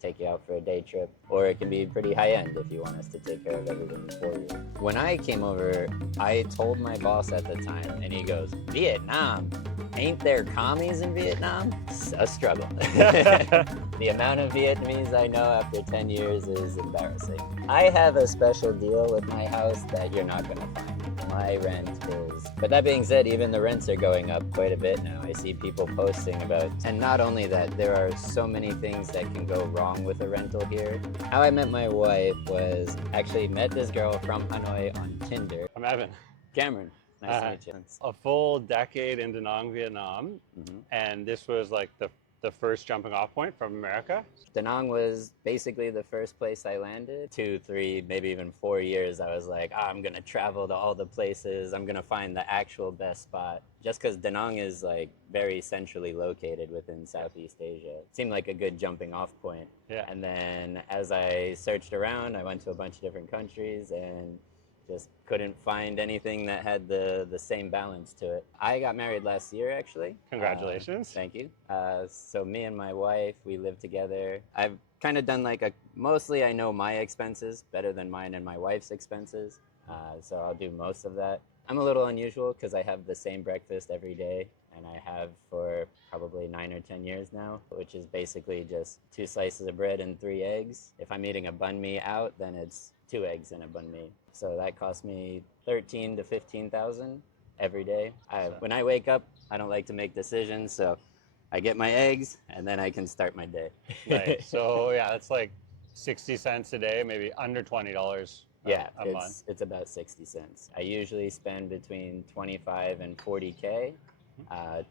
take you out for a day trip, or it can be pretty high end if you want us to take care of everything for you. When I came over, I told my boss at the time, and he goes, Vietnam? Ain't there commies in Vietnam? It's a struggle. The amount of Vietnamese I know after 10 years is embarrassing. I have a special deal with my house that you're not gonna find. My rent is, but that being said, even the rents are going up quite a bit now. I see people posting about, and not only that, there are so many things that can go wrong with a rental here. How I met my wife was actually met this girl from Hanoi on Tinder. I'm Evan. Cameron, nice to meet you. A full decade in Da Nang, Vietnam, and this was like the first jumping off point from America. Da Nang was basically the first place I landed. 2, 3, maybe even 4 years, I was like, I'm gonna travel to all the places. I'm gonna find the actual best spot. Just because Da Nang is like very centrally located within Southeast Asia. It seemed like a good jumping off point. Yeah. And then as I searched around, I went to a bunch of different countries and just couldn't find anything that had the same balance to it. I got married last year, actually. Congratulations. Thank you. So me and my wife, we live together. I've kind of done like mostly I know my expenses better than mine and my wife's expenses. So I'll do most of that. I'm a little unusual because I have the same breakfast every day, and I have for probably 9 or 10 years now, which is basically just 2 slices of bread and 3 eggs. If I'm eating a banh mi out, then it's 2 eggs and a banh mi. So that costs me 13 to 15,000 every day. When I wake up, I don't like to make decisions, so I get my eggs and then I can start my day. Right. So yeah, that's like 60 cents a day, maybe under $20 a month. It's about 60 cents. I usually spend between 25 and 40K.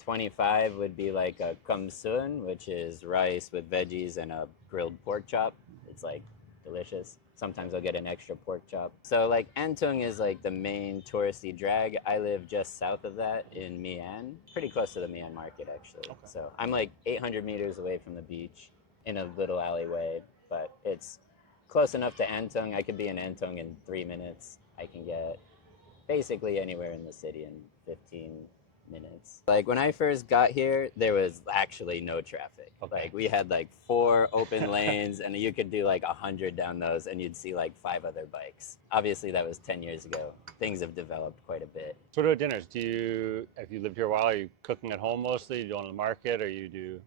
25 would be like a kum sun, which is rice with veggies and a grilled pork chop. It's like delicious. Sometimes I'll get an extra pork chop. So like An Tung is like the main touristy drag. I live just south of that in My An, pretty close to the My An market actually. Okay. So I'm like 800 meters away from the beach in a little alleyway, but it's close enough to An Tung. I could be in An Tung in 3 minutes. I can get basically anywhere in the city in 15 minutes. Like when I first got here, there was actually no traffic. Okay. Like we had like 4 open lanes and you could do like 100 down those and you'd see like 5 other bikes. Obviously that was 10 years ago. Things have developed quite a bit. So what about dinners? If you lived here a while, are you cooking at home mostly? You go on the market, or you do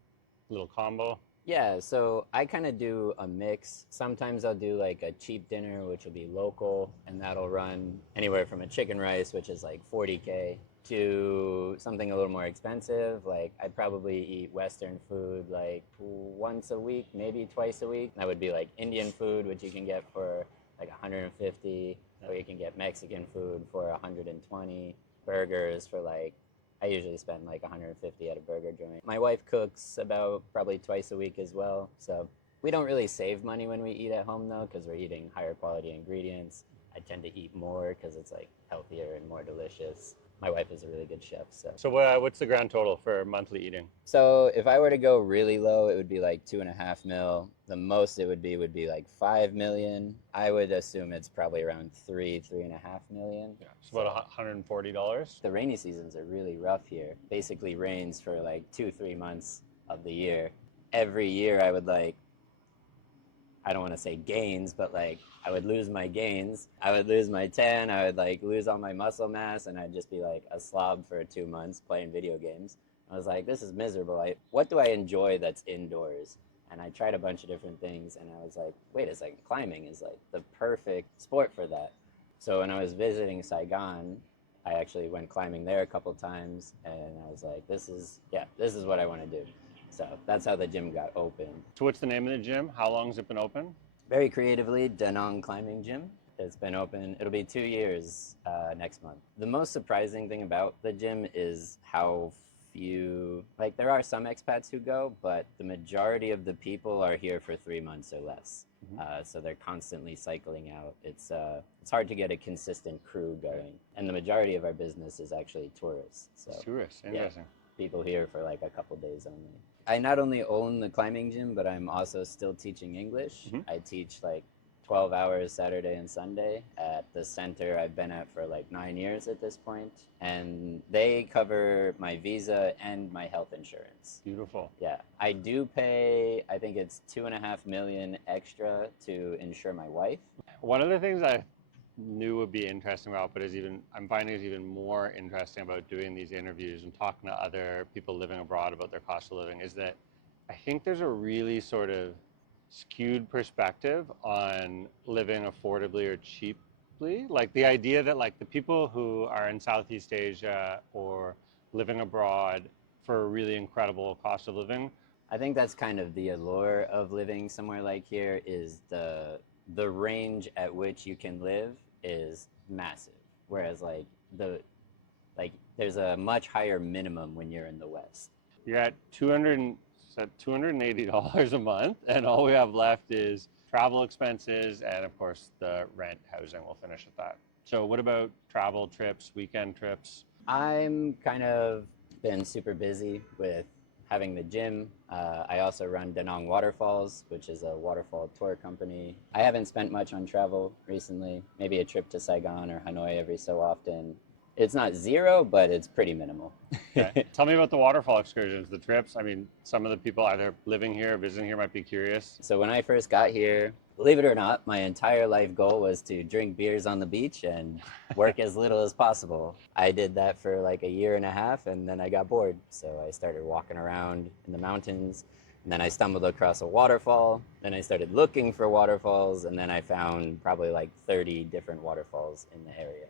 a little combo? Yeah, so I kind of do a mix. Sometimes I'll do like a cheap dinner, which will be local, and that'll run anywhere from a chicken rice, which is like 40K, to something a little more expensive. Like I'd probably eat Western food like once a week, maybe twice a week. That would be like Indian food, which you can get for like 150, or you can get Mexican food for 120, burgers for like, I usually spend like 150 at a burger joint. My wife cooks about probably twice a week as well. So we don't really save money when we eat at home though, because we're eating higher quality ingredients. I tend to eat more because it's like healthier and more delicious. My wife is a really good chef. So what's the grand total for monthly eating? So if I were to go really low, it would be like 2.5 mil. The most it would be like 5 million. I would assume it's probably around 3.5 million. Yeah, it's about $140. The rainy seasons are really rough here. Basically rains for like 2-3 months of the year. Every year I would like, I don't want to say gains, but like I would lose my gains. I would lose my tan. I would like lose all my muscle mass, and I'd just be like a slob for 2 months playing video games. I was like, this is miserable. What do I enjoy that's indoors? And I tried a bunch of different things, and I was like, wait a second, climbing is like the perfect sport for that. So when I was visiting Saigon, I actually went climbing there a couple times, and I was like, this is what I want to do. So that's how the gym got open. So what's the name of the gym? How long has it been open? Very creatively, Da Nang Climbing Gym. It's been open, it'll be 2 years next month. The most surprising thing about the gym is how few, like there are some expats who go, but the majority of the people are here for 3 months or less. So they're constantly cycling out. It's hard to get a consistent crew going. And the majority of our business is actually tourists. So, tourists, interesting. Yeah, people here for like a couple days only. I not only own the climbing gym, but I'm also still teaching English. I teach like 12 hours Saturday and Sunday at the center I've been at for like 9 years at this point. And they cover my visa and my health insurance. Beautiful. Yeah. I do pay, I think it's 2.5 million extra to insure my wife. One of the things I knew would be interesting about, but I'm finding is even more interesting about doing these interviews and talking to other people living abroad about their cost of living is that I think there's a really sort of skewed perspective on living affordably or cheaply. Like the idea that like the people who are in Southeast Asia or living abroad for a really incredible cost of living. I think that's kind of the allure of living somewhere like here is the range at which you can live is massive. Whereas there's a much higher minimum when you're in the West. You're at $280 a month, and all we have left is travel expenses and, of course, the rent, housing. We'll finish with that. So what about travel trips, weekend trips? I'm kind of been super busy with having the gym. I also run Danang Waterfalls, which is a waterfall tour company. I haven't spent much on travel recently, maybe a trip to Saigon or Hanoi every so often. It's not zero, but it's pretty minimal. Okay. Tell me about the waterfall excursions, the trips. I mean, some of the people either living here or visiting here might be curious. So when I first got here, believe it or not, my entire life goal was to drink beers on the beach and work as little as possible. I did that for like a year and a half, and then I got bored. So I started walking around in the mountains, and then I stumbled across a waterfall. Then I started looking for waterfalls, and then I found probably like 30 different waterfalls in the area.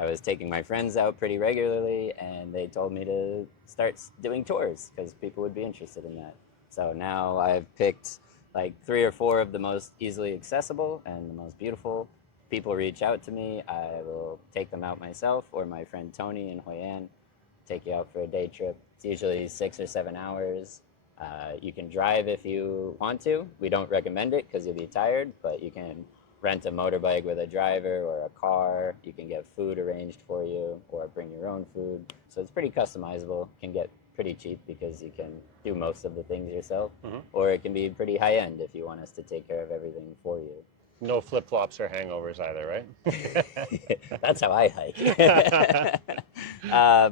I was taking my friends out pretty regularly, and they told me to start doing tours because people would be interested in that. So now I've picked like 3 or 4 of the most easily accessible and the most beautiful. People reach out to me, I will take them out myself or my friend Tony in Hoi An, take you out for a day trip. It's usually 6 or 7 hours. You can drive if you want to. We don't recommend it because you'll be tired, but you can rent a motorbike with a driver or a car. You can get food arranged for you or bring your own food. So it's pretty customizable. Can get pretty cheap because you can do most of the things yourself. Or it can be pretty high end if you want us to take care of everything for you. No flip-flops or hangovers either, right? That's how I hike.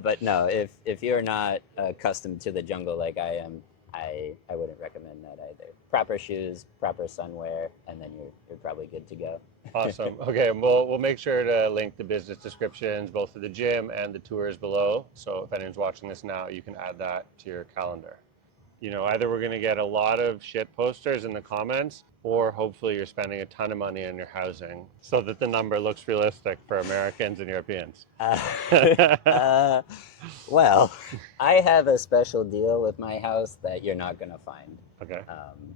But no, if you're not accustomed to the jungle like I am, I wouldn't recommend that either. Proper shoes, proper sunwear, and then you're probably good to go. Awesome. Okay, and we'll make sure to link the business descriptions, both to the gym and the tours below. So if anyone's watching this now, you can add that to your calendar. You know, either we're going to get a lot of shit posters in the comments, or hopefully you're spending a ton of money on your housing so that the number looks realistic for Americans and Europeans. Well, I have a special deal with my house that you're not going to find. Okay.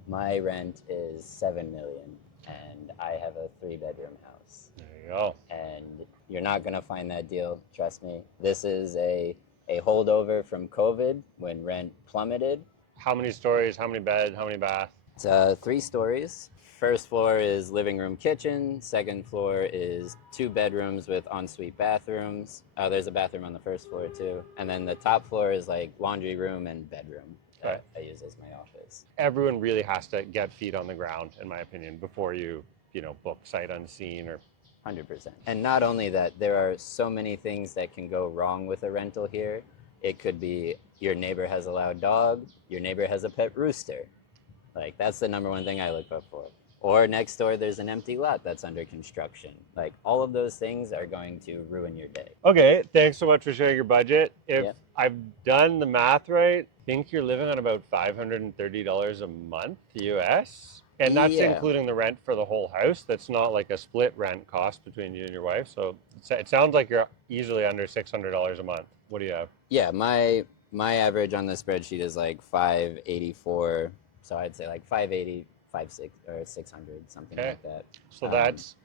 My rent is $7 million, and I have a 3-bedroom house. There you go. And you're not going to find that deal, trust me. This is a holdover from COVID when rent plummeted. How many stories, how many beds, how many baths? It's 3 stories. First floor is living room, kitchen. Second floor is 2 bedrooms with ensuite bathrooms. There's a bathroom on the first floor too. And then the top floor is like laundry room and bedroom that I use as my office. Everyone really has to get feet on the ground, in my opinion, before you book sight unseen or 100%. And not only that, there are so many things that can go wrong with a rental here. It could be your neighbor has a loud dog, your neighbor has a pet rooster. Like, that's the number one thing I look up for. Or next door, there's an empty lot that's under construction. Like, all of those things are going to ruin your day. Okay, thanks so much for sharing your budget. If I've done the math right, I think you're living on about $530 a month US. And that's including the rent for the whole house. That's not like a split rent cost between you and your wife. So it sounds like you're easily under $600 a month. What do you have? Yeah, my average on the spreadsheet is like 584. So I'd say like 580, 56 or 600, something like that. So that's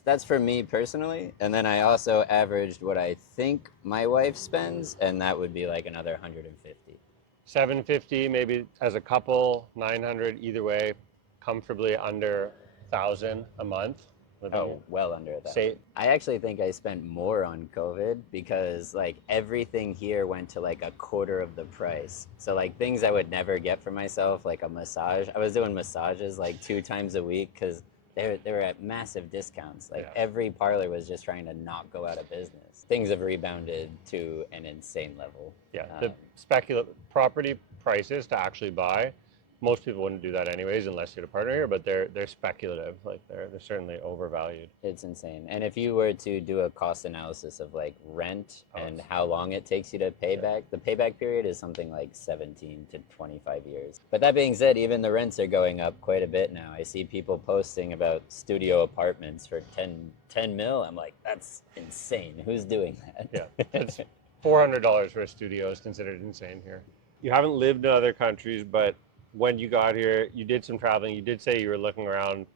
that's for me personally. And then I also averaged what I think my wife spends, and that would be like another 150. 750 maybe as a couple, 900 either way, comfortably under 1,000 a month. Oh, well under that. I actually think I spent more on COVID because like everything here went to like a quarter of the price. So like things I would never get for myself, like a massage. I was doing massages like 2 times a week because they were at massive discounts. Like Yeah. every parlor was just trying to not go out of business. Things have rebounded to an insane level. Yeah, the speculative property prices to actually buy, most people wouldn't do that anyways unless you had a partner here, but they're speculative. Like they're certainly overvalued. It's insane. And if you were to do a cost analysis of like rent and how long it takes you to pay back, the payback period is something like 17 to 25 years. But that being said, even the rents are going up quite a bit now. I see people posting about studio apartments for 10 mil. I'm like, that's insane. Who's doing that? Yeah, it's $400 for a studio is considered insane here. You haven't lived in other countries, but when you got here, you did some traveling. You did say you were looking around,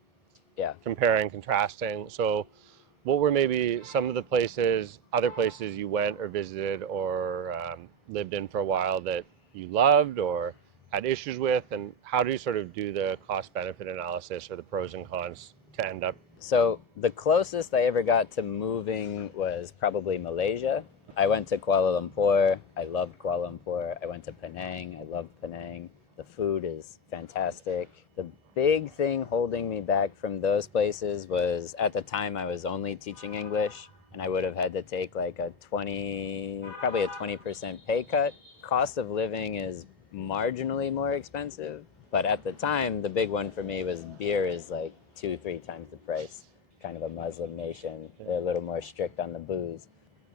Yeah. comparing, contrasting. So what were maybe some of the places, other places you went or visited or lived in for a while that you loved or had issues with? And how do you sort of do the cost benefit analysis or the pros and cons to end up? So the closest I ever got to moving was probably Malaysia. I went to Kuala Lumpur. I loved Kuala Lumpur. I went to Penang. I loved Penang. The food is fantastic. The big thing holding me back from those places was at the time I was only teaching English, and I would have had to take like probably a 20% pay cut. Cost of living is marginally more expensive, but at the time, the big one for me was beer is like 2, 3 times the price. Kind of a Muslim nation. They're a little more strict on the booze.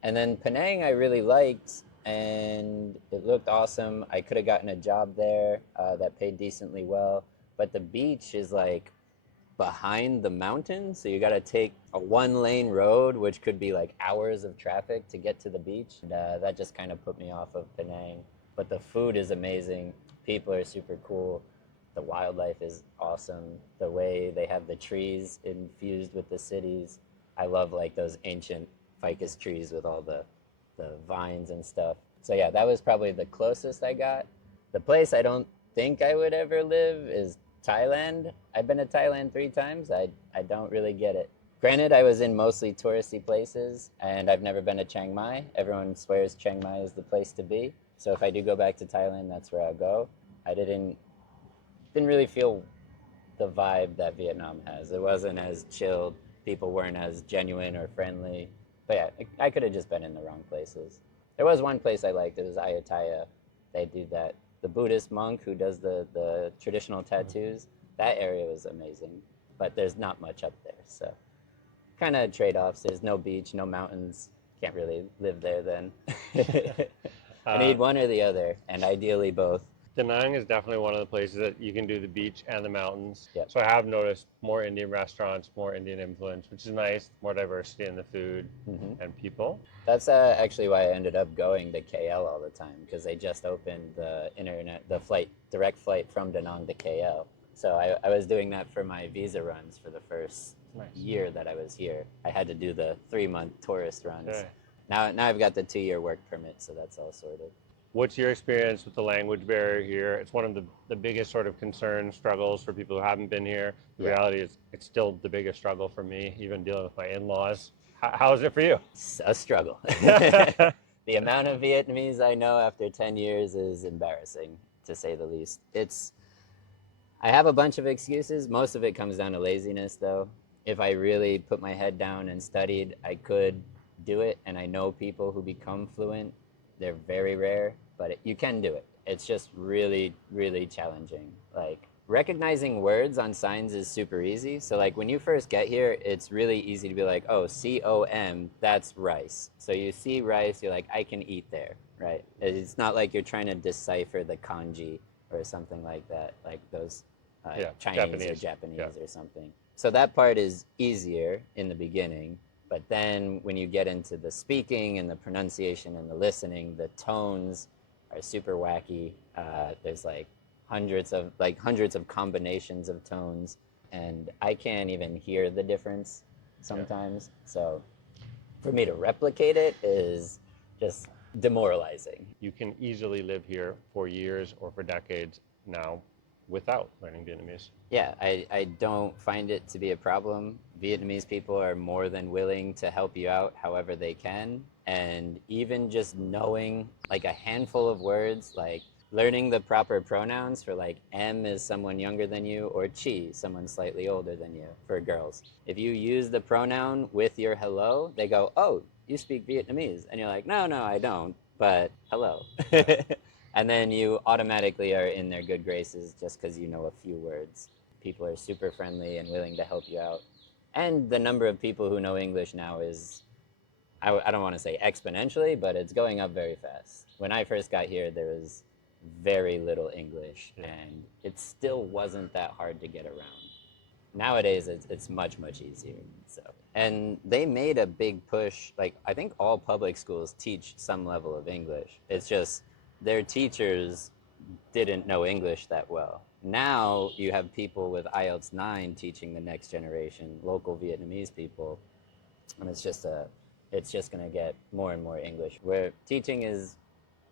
And then Penang I really liked, and it looked awesome. I could have gotten a job there that paid decently well, but the beach is like behind the mountain, so you got to take a 1-lane road, which could be like hours of traffic to get to the beach. And, that just kind of put me off of Penang. But the food is amazing. People are super cool. The wildlife is awesome. The way they have the trees infused with the cities. I love like those ancient ficus trees with all the vines and stuff. So yeah, that was probably the closest I got. The place I don't think I would ever live is Thailand. I've been to Thailand 3 times. I don't really get it. Granted, I was in mostly touristy places, and I've never been to Chiang Mai. Everyone swears Chiang Mai is the place to be. So if I do go back to Thailand, that's where I'll go. I didn't really feel the vibe that Vietnam has. It wasn't as chilled. People weren't as genuine or friendly. But yeah, I could have just been in the wrong places. There was one place I liked. It was Ayutthaya. They do that. The Buddhist monk who does the traditional tattoos, that area was amazing. But there's not much up there. So kind of trade-offs. There's no beach, no mountains. Can't really live there then. I need one or the other, and ideally both. Da Nang is definitely one of the places that you can do the beach and the mountains. Yep. So I have noticed more Indian restaurants, more Indian influence, which is nice, more diversity in the food and people. That's actually why I ended up going to KL all the time, because they just opened the direct flight from Da Nang to KL. So I was doing that for my visa runs for the first year that I was here. I had to do the 3-month tourist runs. Okay. Now I've got the 2-year work permit, so that's all sorted. What's your experience with the language barrier here? It's one of the biggest sort of concerns, struggles for people who haven't been here. The reality is it's still the biggest struggle for me, even dealing with my in-laws. How is it for you? It's a struggle. The amount of Vietnamese I know after 10 years is embarrassing, to say the least. I have a bunch of excuses. Most of it comes down to laziness, though. If I really put my head down and studied, I could do it, and I know people who become fluent. They're very rare, but you can do it. It's just really, really challenging. Like, recognizing words on signs is super easy. So like when you first get here, it's really easy to be like, oh, COM, that's rice. So you see rice, you're like, I can eat there, right? It's not like you're trying to decipher the kanji or something like that, like those Chinese or Japanese or something. So that part is easier in the beginning. But then when you get into the speaking and the pronunciation and the listening, the tones are super wacky. There's like hundreds of combinations of tones, and I can't even hear the difference sometimes. So for me to replicate it is just demoralizing. You can easily live here for years or for decades now without learning Vietnamese. Yeah, I don't find it to be a problem. Vietnamese people are more than willing to help you out however they can. And even just knowing like a handful of words like learning the proper pronouns for like M is someone younger than you, or chi, someone slightly older than you for girls. If you use the pronoun with your hello, they go, oh, you speak Vietnamese. And you're like, no, no, I don't, but hello. And then you automatically are in their good graces just because you know a few words. People are super friendly and willing to help you out. And the number of people who know English now is, I don't want to say exponentially, but it's going up very fast. When I first got here, there was very little English, and it still wasn't that hard to get around. Nowadays, it's much, much easier. So, and they made a big push. Like, I think all public schools teach some level of English. It's just their teachers didn't know English that well. Now you have people with IELTS 9 teaching the next generation, local Vietnamese people, and it's just going to get more and more English. Where teaching is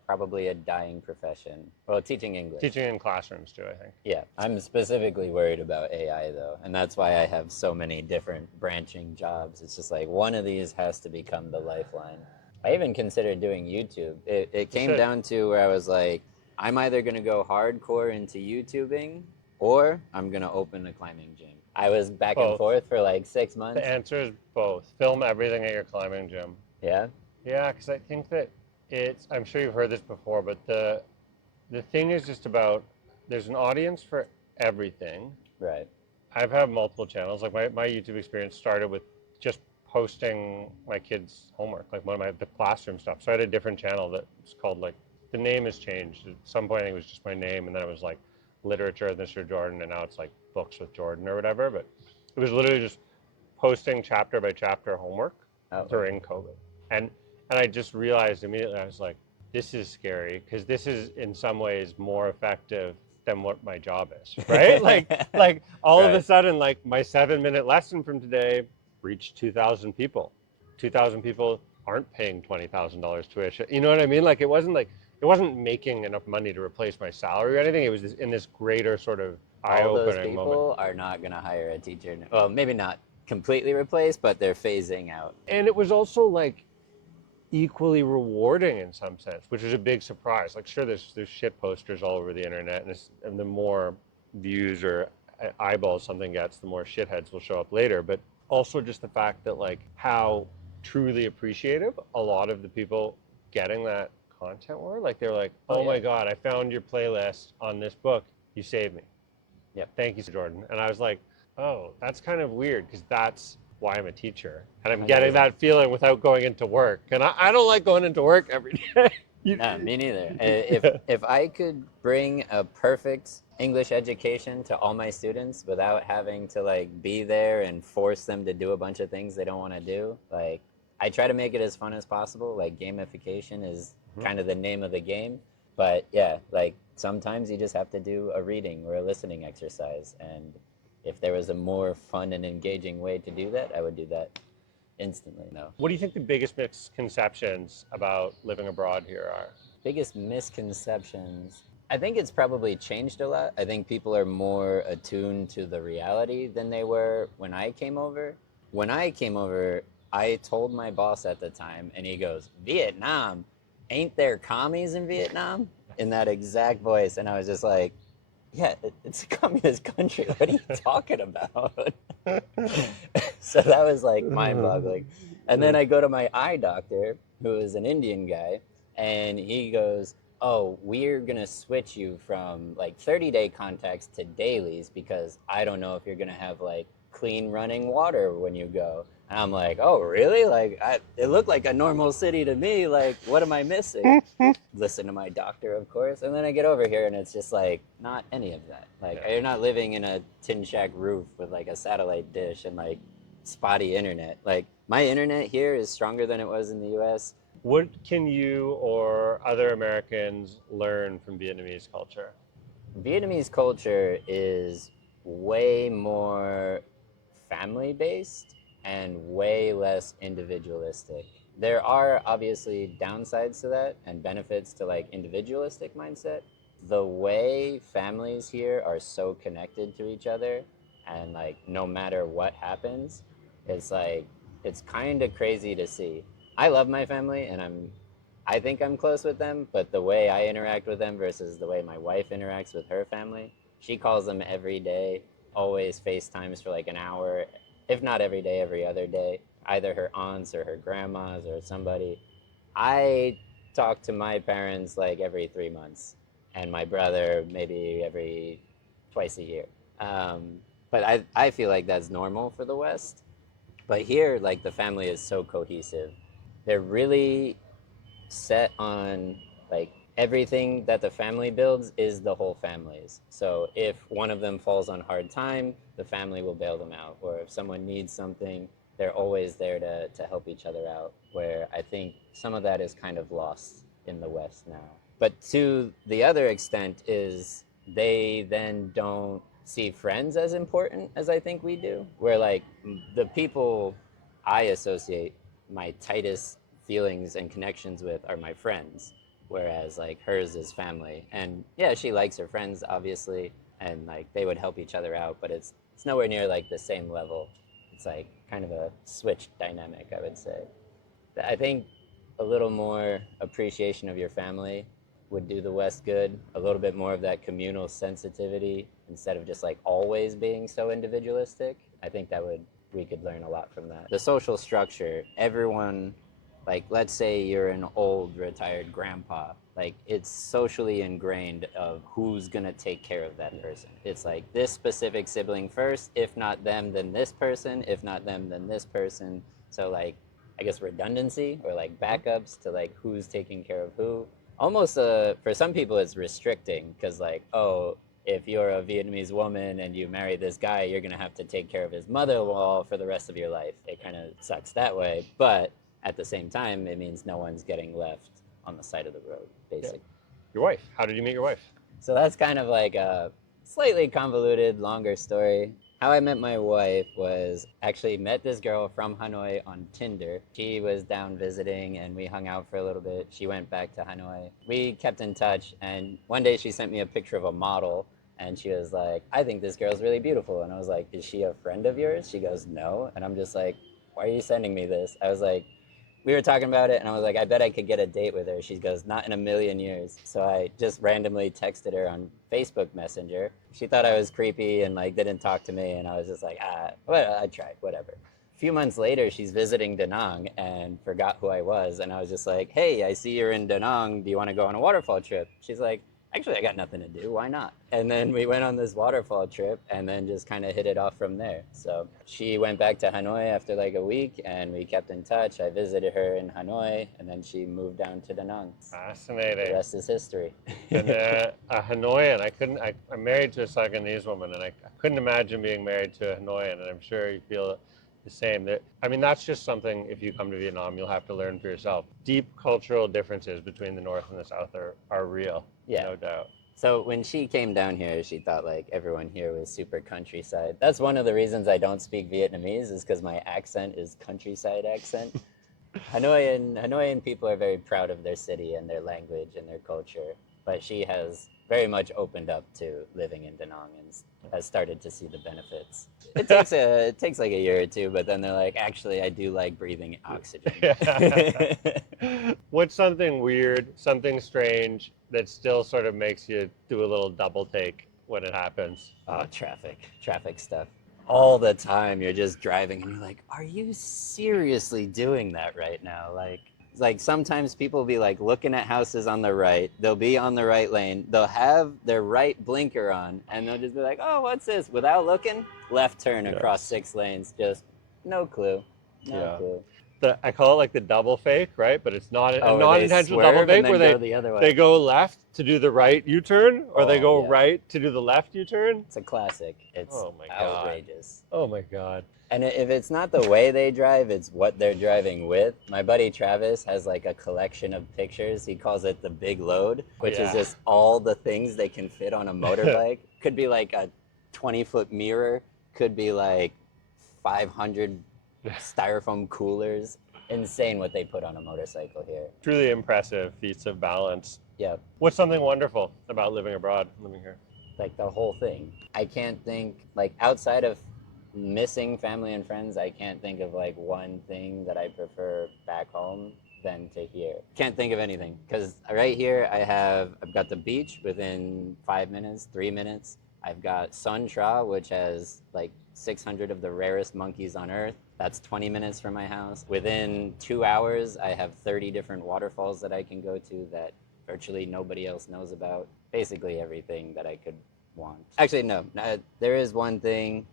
probably a dying profession. Well, teaching English. Teaching in classrooms too, I think. Yeah, I'm specifically worried about AI though, and that's why I have so many different branching jobs. It's just like one of these has to become the lifeline. I even considered doing YouTube. It came down to where I was like, I'm either going to go hardcore into YouTubing or I'm going to open a climbing gym. I was back and forth for like 6 months. The answer is both. Film everything at your climbing gym. Yeah? Yeah, because I think that I'm sure you've heard this before, but the thing is just about, there's an audience for everything. Right. I've had multiple channels. Like my YouTube experience started with just posting my kids' homework, like the classroom stuff. So I had a different channel that's called, like, the name has changed. At some point I think it was just my name, and then it was like literature with Mr. Jordan, and now it's like books with Jordan or whatever. But it was literally just posting chapter by chapter homework during COVID. And I just realized immediately, I was like, this is scary, because this is in some ways more effective than what my job is, right? like all of a sudden, like, my 7-minute lesson from today reached 2,000 people. 2,000 people aren't paying $20,000 tuition. You know what I mean? Like, it wasn't making enough money to replace my salary or anything. It was in this greater sort of eye-opening moment. All those people are not going to hire a teacher. Well, maybe not completely replace, but they're phasing out. And it was also like equally rewarding in some sense, which was a big surprise. Like, sure, there's shit posters all over the internet, and the more views or eyeballs something gets, the more shitheads will show up later. But also just the fact that, like, how truly appreciative a lot of the people getting that content were. Like, they're like, oh my God, I found your playlist on this book. You saved me. Yeah. Thank you, Jordan. And I was like, oh, that's kind of weird, because that's why I'm a teacher. And I'm getting that feeling without going into work. And I don't like going into work every day. No, me neither. If I could bring a perfect English education to all my students without having to, like, be there and force them to do a bunch of things they don't want to do, like, I try to make it as fun as possible. Like, gamification is kind of the name of the game. But yeah, like, sometimes you just have to do a reading or a listening exercise. And if there was a more fun and engaging way to do that, I would do that instantly. No. What do you think the biggest misconceptions about living abroad here are? Biggest misconceptions? I think it's probably changed a lot. I think people are more attuned to the reality than they were when I came over. When I came over, I told my boss at the time, and he goes, Vietnam? Ain't there commies in Vietnam? In that exact voice. And I was just like, yeah, it's a communist country. What are you talking about? So that was like mind-boggling. And then I go to my eye doctor, who is an Indian guy, and he goes, oh, we're going to switch you from, like, 30-day contacts to dailies, because I don't know if you're going to have, like, clean running water when you go. And I'm like, oh, really? Like, it looked like a normal city to me. Like, what am I missing? Listen to my doctor, of course. And then I get over here, and it's just, like, not any of that. Like, you're not living in a tin shack roof with, like, a satellite dish and, like, spotty internet. Like, my internet here is stronger than it was in the U.S. What can you or other Americans learn from Vietnamese culture? Vietnamese culture is way more family-based and way less individualistic. There are obviously downsides to that and benefits to, like, individualistic mindset. The way families here are so connected to each other, and, like, no matter what happens, it's like, it's kind of crazy to see. I love my family, and I'm I think I'm close with them, but the way I interact with them versus the way my wife interacts with her family, she calls them every day, always FaceTimes for like an hour, if not every day, every other day, either her aunts or her grandmas or somebody. I talk to my parents like every 3 months, and my brother maybe every twice a year. But I feel like that's normal for the West. But here, like the family is so cohesive. They're really set on like everything that the family builds is the whole family's. So if one of them falls on hard time, the family will bail them out. Or if someone needs something, they're always there to help each other out. Where I think some of that is kind of lost in the West now. But to the other extent is they then don't see friends as important as I think we do. Where like the people I associate my tightest feelings and connections with are my friends, whereas like hers is family. And yeah, she likes her friends obviously, and like they would help each other out, but it's nowhere near like the same level. It's like kind of a switch dynamic, I would say. I think a little more appreciation of your family would do the West good. A little bit more of that communal sensitivity instead of just like always being so individualistic. I think that would we could learn a lot from that. The social structure, everyone, like let's say you're an old retired grandpa, like it's socially ingrained of who's gonna take care of that person. It's like this specific sibling first, if not them then this person, if not them then this person. So like I guess redundancy or like backups to like who's taking care of who. Almost for some people it's restricting because like, oh, if you're a Vietnamese woman and you marry this guy, you're gonna have to take care of his mother-in-law for the rest of your life. It kind of sucks that way, but at the same time, it means no one's getting left on the side of the road, basically. Yeah. Your wife. How did you meet your wife? So that's kind of like a slightly convoluted, longer story. How I met my wife was actually met this girl from Hanoi on Tinder. She was down visiting and we hung out for a little bit. She went back to Hanoi. We kept in touch and one day she sent me a picture of a model and she was like, I think this girl's really beautiful. And I was like, is she a friend of yours? She goes, no. And I'm just like, why are you sending me this? I was like, we were talking about it and I was like, I bet I could get a date with her. She goes, not in a million years. So I just randomly texted her on Facebook Messenger. She thought I was creepy and like didn't talk to me and I was just like, well, I tried, whatever. A few months later, she's visiting Da Nang and forgot who I was. And I was just like, hey, I see you're in Da Nang. Do you want to go on a waterfall trip? She's like, actually, I got nothing to do. Why not? And then we went on this waterfall trip and then just kind of hit it off from there. So she went back to Hanoi after like a week and we kept in touch. I visited her in Hanoi and then she moved down to Da Nang. Fascinating. The rest is history. And a Hanoian. I'm married to a Saigonese woman, and I couldn't imagine being married to a Hanoian, and I'm sure you feel the same. I mean, that's just something, if you come to Vietnam, you'll have to learn for yourself. Deep cultural differences between the North and the South are real, Yeah. no doubt. So when she came down here, she thought like everyone here was super countryside. That's one of the reasons I don't speak Vietnamese is because my accent is countryside accent. Hanoian people are very proud of their city and their language and their culture, but she has very much opened up to living in Da Nang and has started to see the benefits. It takes like a year or two, but then they're like, actually, I do like breathing oxygen. What's something weird, something strange that still sort of makes you do a little double take when it happens? Oh, traffic stuff. All the time you're just driving and you're like, are you seriously doing that right now? Like sometimes people will be like looking at houses on the right, they'll be on the right lane, they'll have their right blinker on and they'll just be like, oh, what's this? Without looking, left turn across 6 lanes, just no clue. No clue. I call it like the double fake, right? But it's not a non-intentional swerve double fake and then where go the other way. they go left to do the right U-turn, or they go yeah. right to do the left U-turn. It's a classic. It's Oh my God. outrageous. Oh my God. And if it's not the way they drive, it's what they're driving with. My buddy Travis has like a collection of pictures. He calls it the big load, which is just all the things they can fit on a motorbike. Could be like a 20-foot mirror, could be like 500 styrofoam coolers. Insane what they put on a motorcycle here. Truly impressive feats of balance. Yeah. What's something wonderful about living abroad, living here? Like the whole thing. I can't think, like outside of missing family and friends, I can't think of like one thing that I prefer back home than to here. Can't think of anything because right here I've got the beach within 5 minutes, 3 minutes. I've got Sun Tra, which has like 600 of the rarest monkeys on earth. That's 20 minutes from my house. Within 2 hours, I have 30 different waterfalls that I can go to that virtually nobody else knows about. Basically everything that I could want. Actually, no, there is one thing